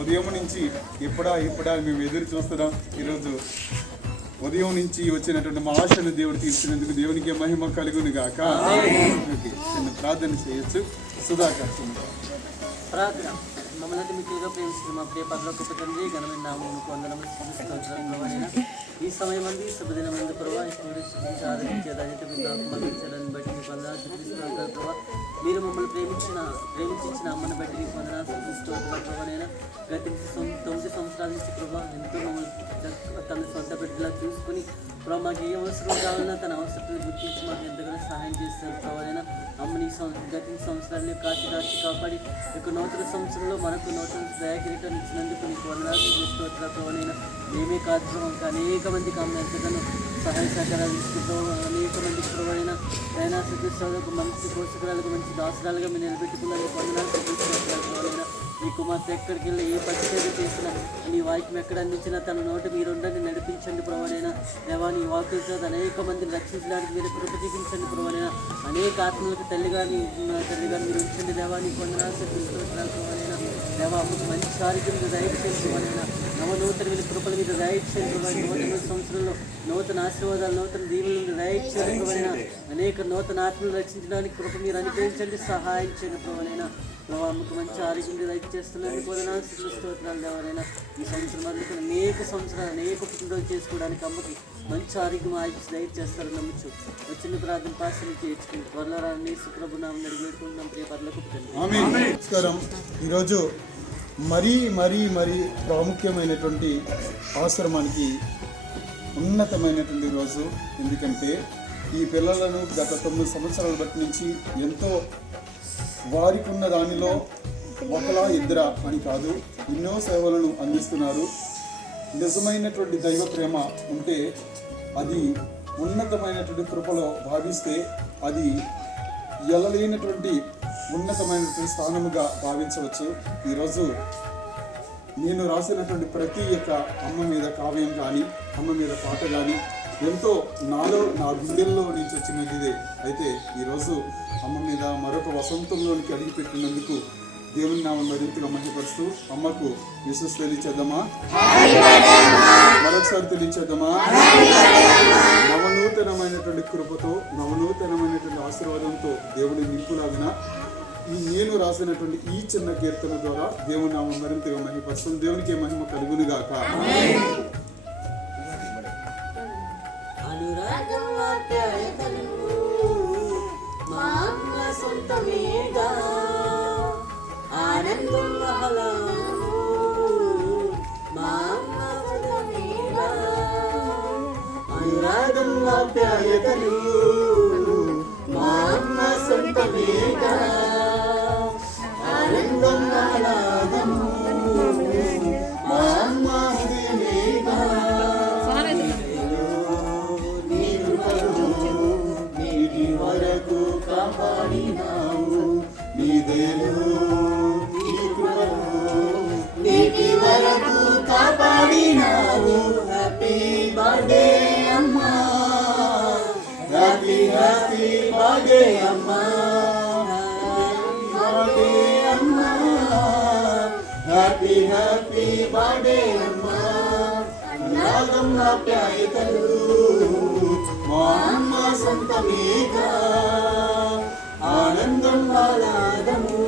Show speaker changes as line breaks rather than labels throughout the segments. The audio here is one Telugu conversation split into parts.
ఉదయం నుంచి ఎప్పుడా ఎప్పుడా మేము ఎదురు చూస్తున్నాం. ఈరోజు ఉదయం నుంచి వచ్చినటువంటి మా ఆశను దేవుడు తీర్చినందుకు దేవునికి మహిమ కలుగును గాక. ఓకే, చిన్న ప్రార్థన చేయొచ్చు. సుధాకర్ చిన్న
ప్రార్థన. మమ్మల్ని మిక్కులుగా ప్రేమిస్తున్న మా ప్రియ పదలోకి తండ్రి ఘనమైన నామమును వందనములు. స్తోత్రం ఈ సమయం అంది శుభదిన మంది ప్రభావ స్థుతించి ఆరాధించే రజత బట్టి మీకు వందనాలు ప్రభావ మీరు మమ్మల్ని ప్రేమించిన ప్రేమించిన అమ్మని బట్టి మీకు వందనాలు స్థుతిస్తున్నాం ప్రభావైనా గత తొమ్మిది సంవత్సరాల నుంచి ప్రభావ ఎంతో మమ్మల్ని తన సొంత బిడ్డలా చూసుకుని ప్రభావ మాకు ఏ అవసరం కావాలన్నా తన అవసరాలు గుర్తించి మాకు ఎంతగానో సహాయం చేస్తారు ప్రభావైనా అమ్మని గత సంవత్సరాన్ని కాచి కాచి కాపాడి యొక్క నూతన సంవత్సరంలో మనకు నూతన దయాకిరీటం ఇచ్చినందుకు నీకు వందనాలు. స్తోత్రాలు ప్రభావైనా మేమే కాదు అనేక మందికి ఆమె ఎంతగానో సహాయ సహకారాలు ఇస్తుంటూ అనేక మందికి ప్రభావైన అయినా శ్రీకృష్ణులకు మంచి పోషకురాలకు మంచి దాసరాలుగా మీరు నిలబెట్టుకున్నాను పొందడానికి ఈ కుమార్తె ఎక్కడికి వెళ్ళి ఏ పరిస్థితి చేసినా నీ వాక్యం ఎక్కడ అందించినా తన నోట మీరు ఉండండి నడిపించండి ప్రభావైనా. దేవా నీ వాక్యంతో అనేక మందిని రక్షించడానికి మీరు కృప చూపించండి ప్రభావైనా. అనేక ఆత్మలకు తల్లిగా నీ తల్లిగా మీరు ఉంచండి. దేవా నీ వందనాలు శ్రీకృష్ణ ప్రభావైనా. దేవా అమ్మకు మంచి ఆరోగ్యం దయచేసి ప్రభావైనా నవ నూతన మీద కృపల మీద దయచేసి ప్రభావ నూతన సంవత్సరంలో నూతన ఆశీర్వాదాలు నూతన దీవుల మీద దయచేసి ప్రభావైనా అనేక నూతన ఆత్మలు రక్షించడానికి కృప మీరు అనుగ్రహించండి సహాయం చేయండి ప్రభావైనా ప్రభావ అమ్మకు మంచి ఆరోగ్యం దయచేస్తున్నందుకు వదనాలు స్తోత్రాలు దేవరైనా ఈ సంవత్సరం అందుకు అనేక సంవత్సరాలు అనేక పుట్టినరోజు చేసుకోవడానికి అమ్మకి మంచి ఆరోగ్యం ఆయుష్ దయచేస్తారు నమ్మచ్చు వచ్చిన ప్రార్థన పాసని చేర్చుకుని త్వరలో రాని సుప్రభు నామం నడిపెట్టుకుంటున్నాం ప్రియ పర్లకు
నమస్కారం. ఈరోజు మరీ మరీ మరీ ప్రాముఖ్యమైనటువంటి ఆశ్రమానికి ఉన్నతమైనటువంటి రోజు. ఎందుకంటే ఈ పిల్లలను గత తొమ్మిది సంవత్సరాల బట్టి నుంచి ఎంతో వారికి ఉన్న దానిలో ఒకలా ఇద్దరా అని కాదు ఎన్నో సేవలను అందిస్తున్నారు. నిజమైనటువంటి దైవ ప్రేమ ఉంటే అది ఉన్నతమైనటువంటి కృపలో భావిస్తే అది ఎలలేనటువంటి ఉన్నతమైనటువంటి స్థానముగా భావించవచ్చు. ఈరోజు నేను రాసినటువంటి ప్రతి యొక్క అమ్మ మీద కావ్యం కానీ అమ్మ మీద పాట కానీ ఎంతో నాలో నా గుండెల్లో నుంచి వచ్చినది ఇదే. అయితే ఈరోజు అమ్మ మీద మరొక వసంతంలోనికి అడిగిపెట్టినందుకు దేవుని నామం మరింతగా మహిపరుస్తూ అమ్మకు విశ్వస్ తెలియచేద్దామా? మరొకసారి తెలియచేద్దామా? నవనూతనమైనటువంటి కృపతో నవనూతనమైనటువంటి ఆశీర్వాదంతో దేవుని నింపులాగిన ఈ నేను రాసినటువంటి ఈ చిన్న కీర్తన ద్వారా దేవుని నామం మరింతగా మహిపరుస్తుంది దేవునికి మహిమ కలుగునుగాక.
అనురాగం పాడినావు. హ్యాపీ బర్త్డే అమ్మా. హ్యాపీ హ్యాపీ బర్త్డే అమ్మా. బర్త్డే అమ్మా. హ్యాపీ హ్యాపీ బర్త్డే అమ్మా. నాగమ్మ ప్యాయితలు మా అమ్మ సొంతమేగా. ఆనందం ఆహ్లాదము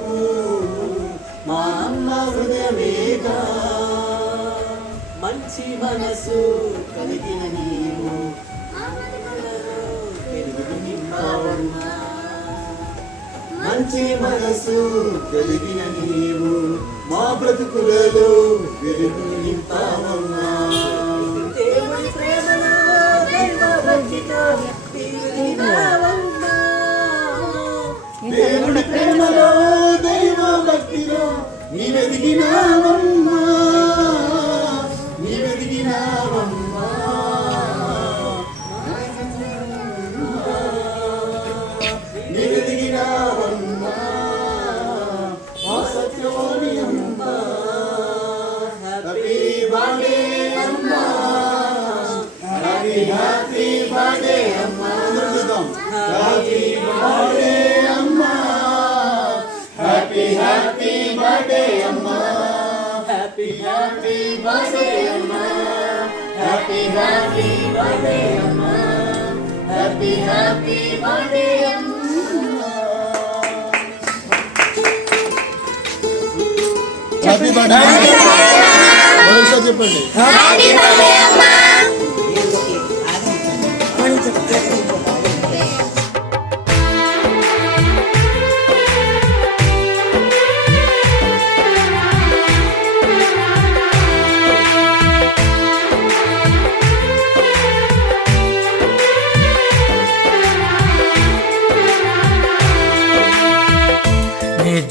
మా అమ్మ హృదయమేగా. మంచి మనసు కలిగిన నీవు. మంచి మనసు కలిగిన నీవు మా బ్రతుకులలో వెలుగు నింపావమ్మా దేవుని ప్రేమలో దైవ భక్తితో తీరినావమ్మా. దేవుని ప్రేమలో దైవ భక్తిలో నీవెదిగినావమ్మా అమ్మా హ్యాపీ హ్యాపీ బర్త్డే అమ్మా హ్యాపీ హ్యాపీ బర్త్డే అమ్మా హ్యాపీ హ్యాపీ బర్త్డే అమ్మా happy happy birthday happy birthday
మరొకసారి చెప్పండి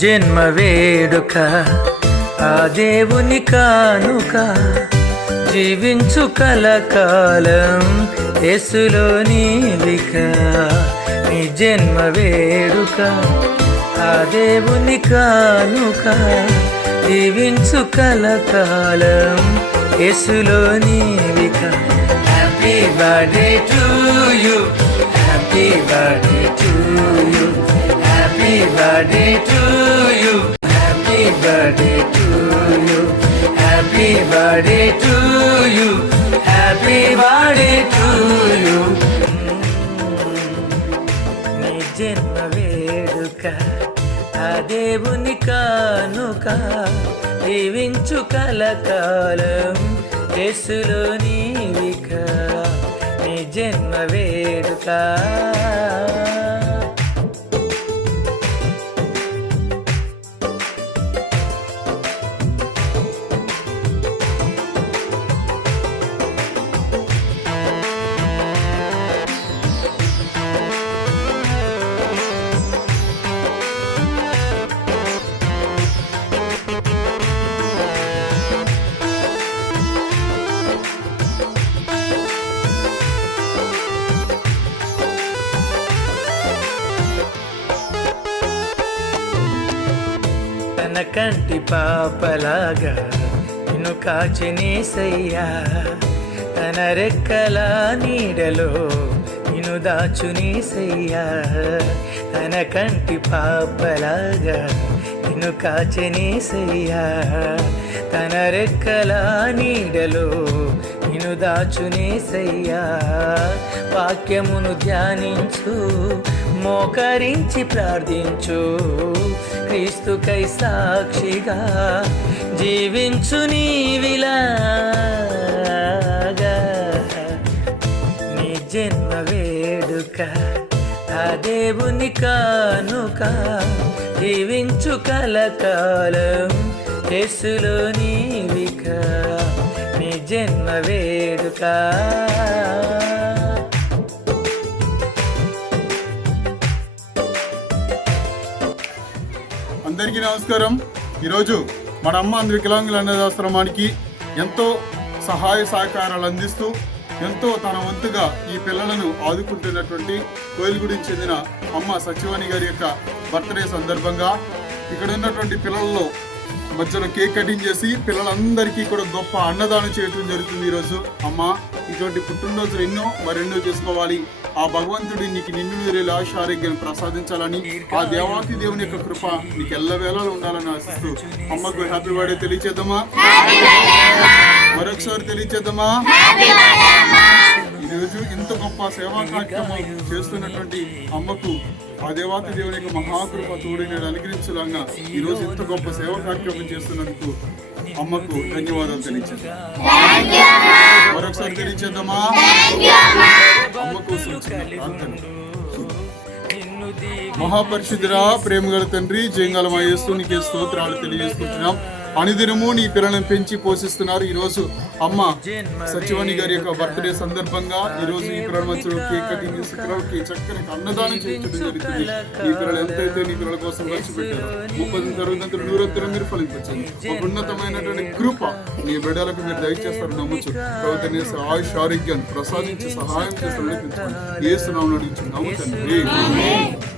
జన్మ వేడుక ఆ దేవుని కానుక జీవించు కలకాలం ఎసులో నీలిక నీ జన్మ వేడుక ఆ దేవుని కానుక జీవించు కలకాలం ఎసులో నీవిక. Happy birthday to you happy birthday to you happy birthday you. You happy to you. You happy to you. You happy to you. You నీ జన్మ వేడుక ఆ దేవుని కానుక దీవించు కలకాలం యేసులో నీవిక నీ జన్మ వేడుక తన కంటి పాపలాగా నిన్ను కాచినేసయ్యా తన రెక్కల నీడలో నిన్ను దాచునేసయ్యా తన కంటి పాపలాగా నిన్ను కాచినేసయ్యా తన రెక్కల నీడలో నిన్ను దాచునేసయ్యా వాక్యమును ధ్యానించు మోకరించి ప్రార్థించు. క్రీస్తుకై సాక్షిగా జీవించు నీవిలాగా. నీ జన్మ వేడుక ఆ దేవుని కానుక జీవించు కలకాలం యేసులో నీవిక. నీ జన్మ వేడుక.
అందరికీ నమస్కారం. ఈరోజు మన అమ్మ అందరి వికలాంగుల అన్నదాశ్రమానికి ఎంతో సహాయ సహకారాలు అందిస్తూ ఎంతో తన వంతుగా ఈ పిల్లలను ఆదుకుంటున్నటువంటి కోయిలగూడికి చెందిన అమ్మ సచివాణి గారి యొక్క బర్త్డే సందర్భంగా ఇక్కడ ఉన్నటువంటి పిల్లల్లో మధ్యలో కేక్ కటింగ్ చేసి పిల్లలందరికీ కూడా గొప్ప అన్నదానం చేయడం జరుగుతుంది ఈరోజు. అమ్మ ఇటువంటి పుట్టినరోజులు ఎన్నో మరెన్నో చేసుకోవాలి. ఆ భగవంతుడి నీకు నిన్ను నూరేళ్ళు ఆయుష ఆరోగ్యాన్ని ప్రసాదించాలని ఆ దేవాతి దేవుని యొక్క కృప నీకు ఎల్లవేళలో ఉండాలని ఆశిస్తూ అమ్మకు హ్యాపీ బర్త్డే తెలియచేద్దామా? మరొకసారి తెలియచేద్దామా? ఈరోజు ఇంత గొప్ప సేవా కార్యక్రమం చేస్తున్నటువంటి అమ్మకు ఆ దేవాతి దేవుని యొక్క మహాకృప తోడిని అనుగ్రహించలాగా ఈరోజు ఇంత గొప్ప సేవా కార్యక్రమం చేస్తున్నందుకు అమ్మకు ధన్యవాదాలు తెలియచేద్దాం. మరొకసారి తెలియచేద్దామా? మహాపరిశుద్ధురా ప్రేమ గల తండ్రి జయంగాలమా యేసు నీకే స్తోత్రాలు తెలియజేసుకుంటున్నాం. అనుదినము నీ పిల్లలను పెంచి పోషిస్తున్నారు. ఈ రోజు అమ్మ సచివాణి గారి యొక్క బర్త్డే సందర్భంగా ఈ రోజు ఈ పిల్లల మధ్యలో కేక్ కటింగ్ పిల్లలకి చక్కని అన్నదానం చేయించడం జరుగుతుంది. ఈ పిల్లలు ఎంతైతే నీ పిల్లల కోసం ఖర్చు పెట్టారో ముప్పది తరగతి నూరొత్తులు మీరు ఫలించండి ఒక ఉన్నతమైనటువంటి కృప నీ బిడ్డలకు మీరు దయచేస్తారు నమ్మచ్చు ప్రభుత్వ ఆయుష్ ఆరోగ్యాన్ని ప్రసాదించి సహాయం చేస్తారు నడిపించండి ఏ సునామం నడిపించండి నమ్ముతండి